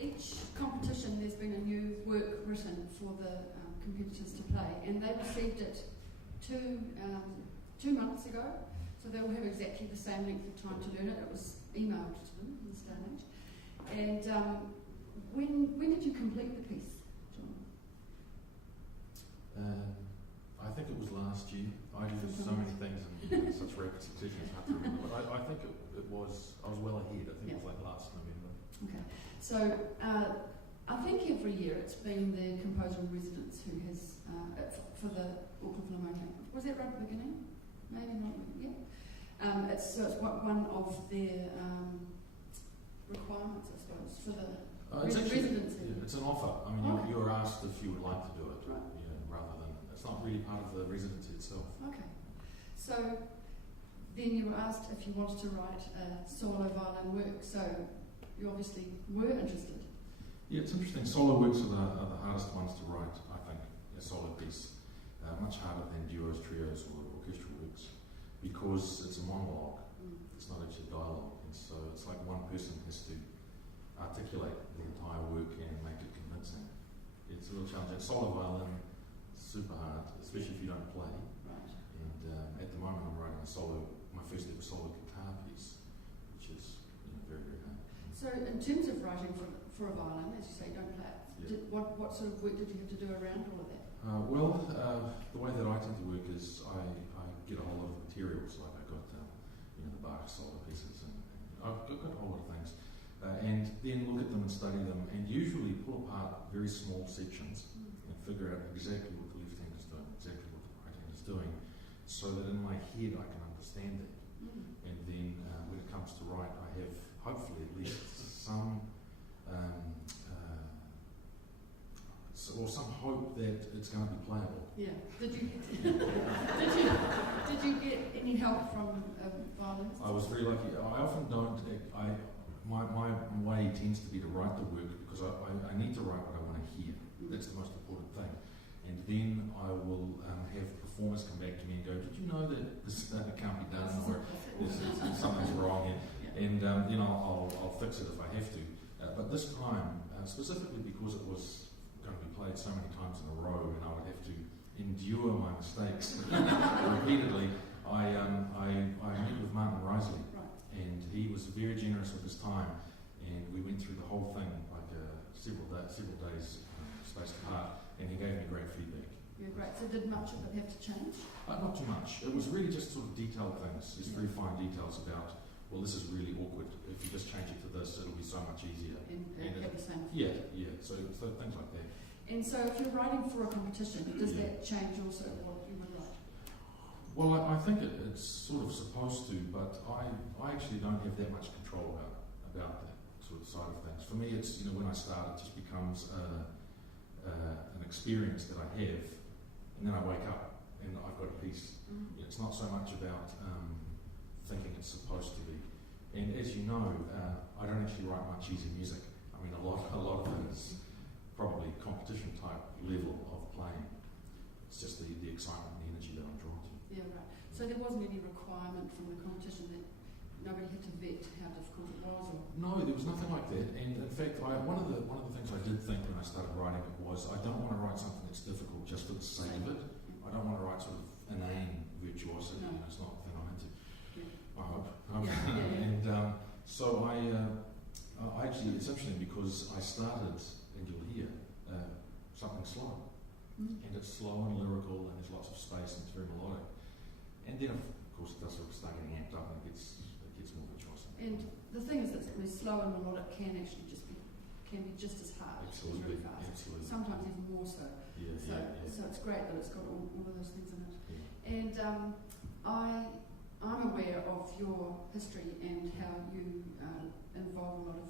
each competition there's been a new work written for the competitors to play, and they received it 2 months ago, so they will have exactly the same length of time to learn it. It was emailed to them in this day and age. And when did you complete the piece, John? I think it was last year. I do so many things in such rapid succession, it's hard to remember. But I think it was, I was well ahead. I think it was like last November. Okay. So I think every year it's been the composer in residence who has, for the Auckland Philharmonic. Was that right at the beginning? Maybe not, yeah. It's one of their requirements, I suppose, for the residency. Yeah, it's an offer. I mean, you're asked if you would like to do it, right. Rather than, it's not really part of the residency itself. Okay. So then you were asked if you wanted to write a solo violin work, so you obviously were interested. Yeah, it's interesting. Solo works are the hardest ones to write, I think, a solo piece. Much harder than duos, trios, or orchestral works, because it's a monologue. It's not actually dialogue, and so it's like one person has to articulate the entire work and make it convincing. It's a real challenge. And solo violin, super hard, especially if you don't play. Right. And at the moment I'm writing my first ever solo guitar piece, which is very, very hard. So in terms of writing for a violin, as you say, you don't play it, what sort of work did you have to do around all of that? The way that I tend to work is I get a whole lot of materials, like I got the Bach solo pieces, and I've got a whole lot of things, and then look at them and study them, and usually pull apart very small sections and figure out exactly what the left hand is doing, exactly what the right hand is doing, so that in my head I can understand it. And then when it comes to write, I have hopefully at least some some hope that it's going to be playable. Yeah. Did you get any help from violinists? I was very lucky. I often don't. My way tends to be to write the work because I need to write what I want to hear. That's the most important thing. And then I will have performers come back to me and go, "Did you know that this can't be done, or something's wrong?" And I'll fix it if I have to. But this time, specifically because it was going to be played so many times in a row, and I would have to endure my mistakes repeatedly, I met with Martin Risley, and he was very generous with his time, and we went through the whole thing like several days spaced apart, and he gave me great feedback. Yeah, great. So did much of it have to change? Not too much. It was really just sort of detailed things. There's very fine details about, well, this is really awkward. If you just change it to this, it'll be so much easier. And have the same effect. Yeah. So things like that. And so if you're writing for a competition, does that change also what you would write? Well, I think it's sort of supposed to, but I actually don't have that much control about that sort of side of things. For me, it's, when I start, it just becomes an experience that I have, and then I wake up and I've got a piece. It's not so much about thinking it's supposed to be. And as you know, I don't actually write much easy music. I mean, a lot of it is probably competition type level of playing. It's just the excitement and the energy that I'm drawn to. Yeah, right. So there wasn't any requirement from the competition that nobody had to vet how difficult it was? Or? No, there was nothing like that. And in fact, one of the things I did think when I started writing it was, I don't want to write something that's difficult just for the sake of it. I don't want to write sort of inane virtuosity. No. It's not the thing I'm into. Yeah. I hope. And so I actually, it's interesting because I started, and you'll hear, something slow. And it's slow and lyrical, and there's lots of space, and it's very melodic. And then, of course, it does sort of start getting amped up, and it gets more virtuous. And the thing is that slow and melodic can actually can be just as hard. Absolutely. As very fast. Absolutely. Sometimes even more so. So it's great that it's got all of those things in it. Yeah. And I'm aware of your history and how you involve a lot of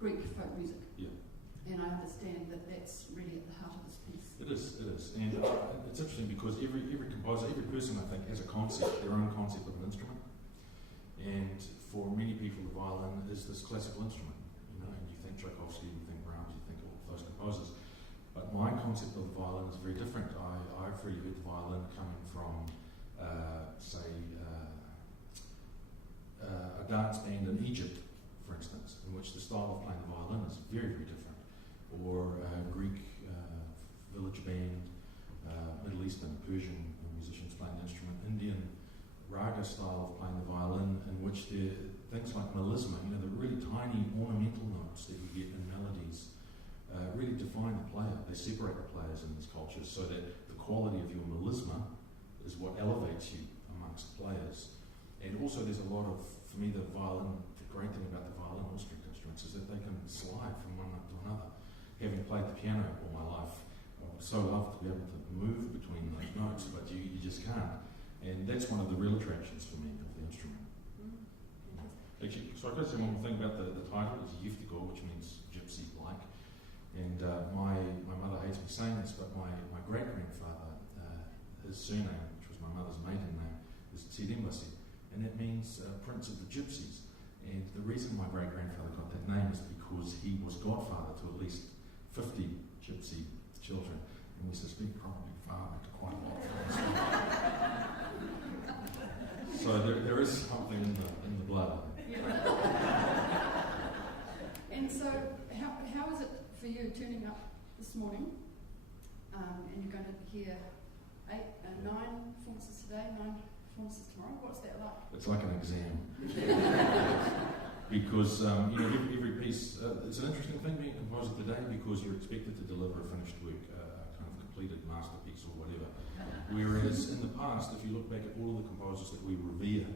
Greek folk music. Yeah. And I understand that that's really at the heart of this piece. It is. And it's interesting because every composer, every person, I think, has a concept, their own concept of an instrument. And for many people, the violin is this classical instrument. And you think Tchaikovsky, you think Brahms, you think all those composers. But my concept of the violin is very different. I've really heard the violin coming from, say, a dance band in Egypt, for for instance, in which the style of playing the violin is very, very different, or Greek village band, Middle Eastern, Persian musicians playing the instrument, Indian raga style of playing the violin, in which things like melisma, the really tiny ornamental notes that you get in melodies, really define the player. They separate the players in these cultures so that the quality of your melisma is what elevates you amongst players. And also there's a lot of, for me, the great thing about the violin or stringed instruments is that they can slide from one note to another. Having played the piano all my life, I would so love to be able to move between those notes, but you just can't. And that's one of the real attractions for me of the instrument. Actually, so I could say one more thing about the title. It's Yiftigor, which means gypsy-like. And my mother hates me saying this, but my great-grandfather, his surname, which was my mother's maiden name, is Tsidimbasi, and it means Prince of the Gypsies. And the reason my great-grandfather got that name is because he was godfather to at least 50 gypsy children, and we suspect probably father to quite a lot of them. So there is something in the blood. And so, how is it for you turning up this morning, and you're going to hear 9 performances today, 9 performances tomorrow? What's that like? It's like an exam. Because every piece, it's an interesting thing being a composer today, because you're expected to deliver a finished work, a kind of completed masterpiece or whatever. Whereas in the past, if you look back at all of the composers that we revere,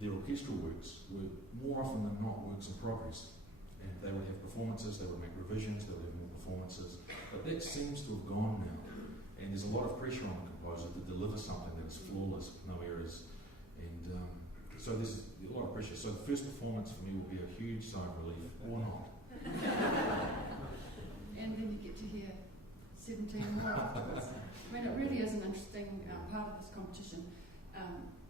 their orchestral works were more often than not works in progress. And they would have performances, they would make revisions, they would have more performances. But that seems to have gone now. And there's a lot of pressure on the composer to deliver something that is flawless, with no errors. And so there's a lot of pressure. So the first performance for me will be a huge sigh of relief, or not. And then you get to hear 17 more afterwards. I mean, it really is an interesting part of this competition.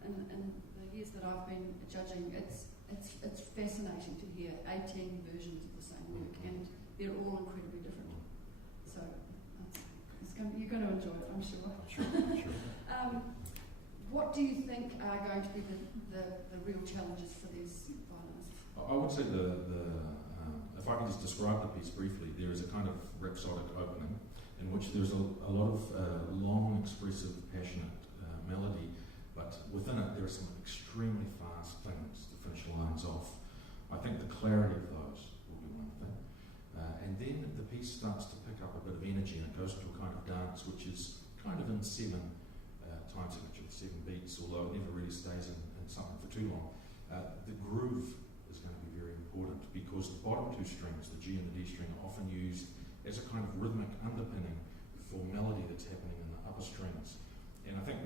In the years that I've been judging, it's fascinating to hear 18 versions of the same work, and they're all incredibly different. So you're going to enjoy it, I'm sure. Sure. What do you think are going to be the real challenges for these violinists? I would say if I can just describe the piece briefly, there is a kind of rhapsodic opening in which there's a lot of long, expressive, passionate melody, but within it there are some extremely fast things to finish the lines off. I think the clarity of those will be one thing. And then the piece starts to pick up a bit of energy, and it goes into a kind of dance which is kind of in 7 time signature, 7 beats, although it never really stays in something for too long. The groove is going to be very important, because the bottom 2 strings, the G and the D string, are often used as a kind of rhythmic underpinning for melody that's happening in the upper strings. And I think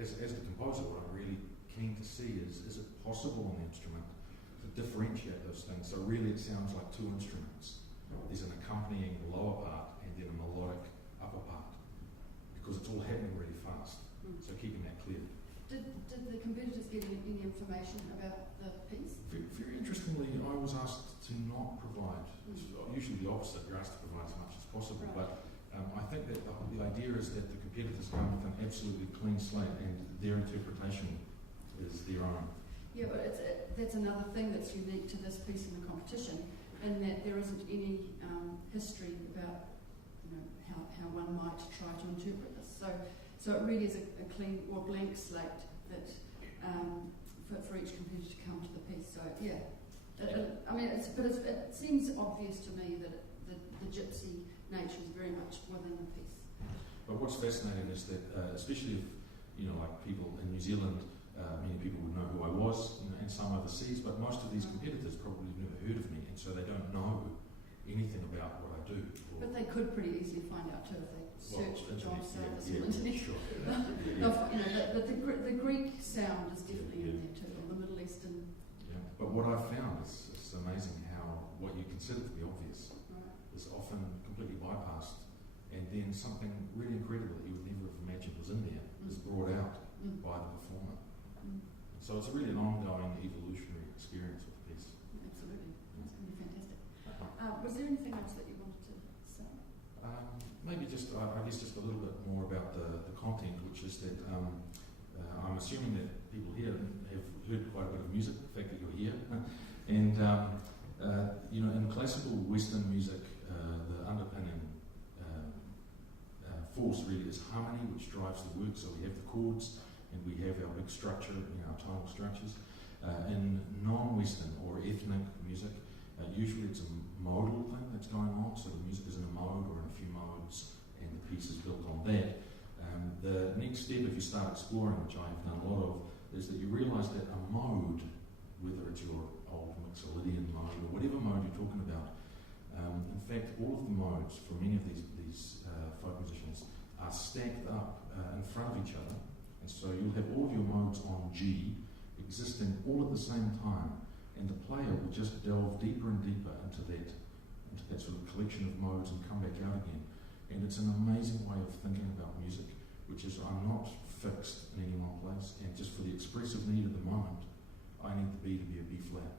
as the composer, what I'm really keen to see is it possible on the instrument to differentiate those things, so really it sounds like 2 instruments. There's an accompanying lower part and then a melodic upper part, because it's all happening really fast. So keeping that clear. Did the competitors get any information about the piece? Very interestingly, I was asked to not provide. It's usually the opposite. You're asked to provide as much as possible. Right. But I think that the idea is that the competitors come with an absolutely clean slate, and their interpretation is their own. Yeah, but that's another thing that's unique to this piece in the competition, in that there isn't any history about how one might try to interpret this. So it really is a clean or blank slate that for each computer to come to the piece. So yeah, it seems obvious to me that the gypsy nature is very much within the piece. But what's fascinating is that, especially if like people in New Zealand, many people would know who I was, and some overseas. But most of these competitors probably never heard of me, and so they don't know anything about what I do. But they could pretty easily find out too if they search for John Psathas on the internet. Sure. The Greek sound is definitely in there too, or the Middle Eastern. Yeah, but what I've found is it's amazing how what you consider to be obvious is often completely bypassed, and then something really incredible that you would never have imagined was in there is brought out by the performer. So it's really an ongoing evolutionary experience with the piece. Absolutely, it's going to be fantastic. Was there anything else that you wanted to say? Maybe just a little bit more about the content, which is that I'm assuming that people here have heard quite a bit of music, the fact that you're here, and In classical Western music, the underpinning force really is harmony, which drives the work. So we have the chords, and we have our big structure, our tonal structures. In non-Western or ethnic music, usually it's a modal thing that's going on. So the music is in a mode or in a few modes, and the piece is built on that. The next step, if you start exploring, which I have done a lot of, is that you realise that a mode, whether it's your old Mixolydian mode or whatever mode you're talking about, in fact, all of the modes for many of these folk musicians are stacked up in front of each other, and so you'll have all of your modes on G existing all at the same time, and the player will just delve deeper and deeper into that sort of collection of modes and come back out again. And it's an amazing way of thinking about music, which is I'm not fixed in any one place, and just for the expressive need of the moment, I need the B to be a B flat.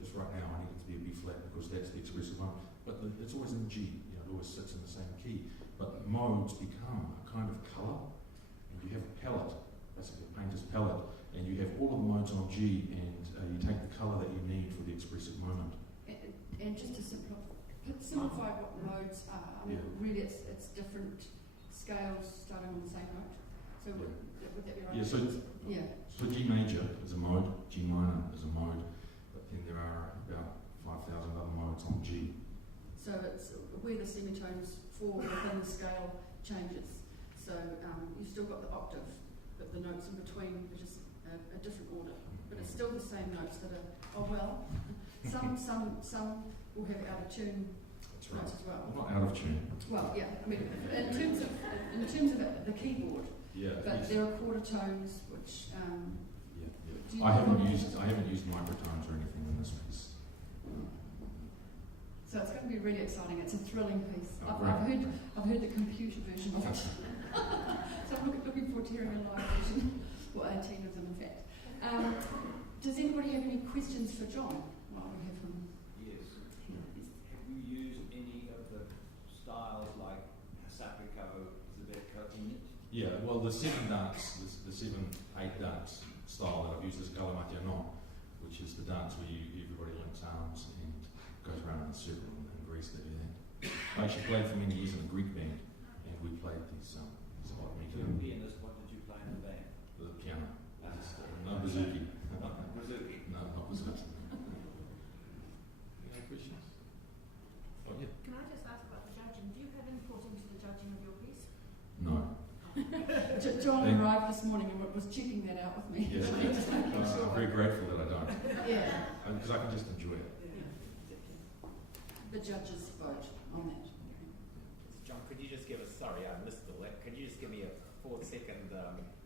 Just right now, I need it to be a B flat because that's the expressive moment. But it's always in G, it always sits in the same key. But modes become a kind of colour, and you have a palette, basically a painter's palette, and you have all of the modes on G, and you take the colour that you need for the expressive moment. And just to simplify what modes are, really it's different scales starting on the same note. So would that be right? Yeah, so G major is a mode, G minor is a mode, but then there are about 5,000 other modes on G. So it's where the semitones fall within the scale changes. So you've still got the octave, but the notes in between are just a different order. But it's still the same notes that are, some will have out of tune notes as well. Not out of tune. Well, yeah, I mean, in terms of the keyboard, but there are quarter tones which. I haven't used microtones or anything in this piece. So it's going to be really exciting. It's a thrilling piece. Oh, I've heard the computer version of it. So I'm looking forward to hearing a live version, or 18 of them in fact. Does anybody have any questions for John while we have him? Yes. Have you used any of the styles like Sapiko, Zabetko in it? Yeah, well the 7/8 dance style that I've used is Galamatianon, which is the dance where everybody links arms and goes around in a circle in Greece. They do that. I actually played for many years in a Greek band, and we played these odd To a pianist, what did you play in the band? The piano. No bouzouki. Bouzouki. No, not bouzouki. Any questions? Oh yeah. Can I just ask about the judging? Do you have input into the judging of your piece? No. John arrived this morning and was checking that out with me. Yeah, I'm very grateful that I don't. Yeah. Because I can just enjoy it. The judges vote on that. John, could you just give us, sorry, I missed all that, could you just give me a 4-second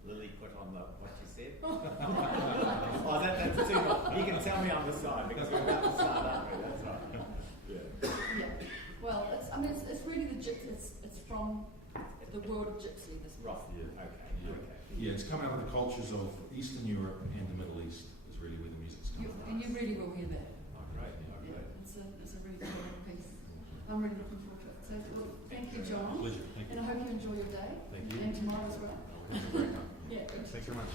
Lilliput on what you said? Oh, that's too much. You can tell me on the side because we're about to start, aren't we? That's right. Yeah. Well, it's really it's from the world of gypsy. This Right. piece. Okay. Yeah, it's come out of the cultures of Eastern Europe and the Middle East is really where the music's come from. And you really will hear that. Oh, great. Yeah, it's a really cool piece. I'm really looking forward to it. So, well, thank you, John. Pleasure. Thank you. And I hope you enjoy your day. Thank you. And tomorrow as well. Have a great night. Yeah. Thanks very much.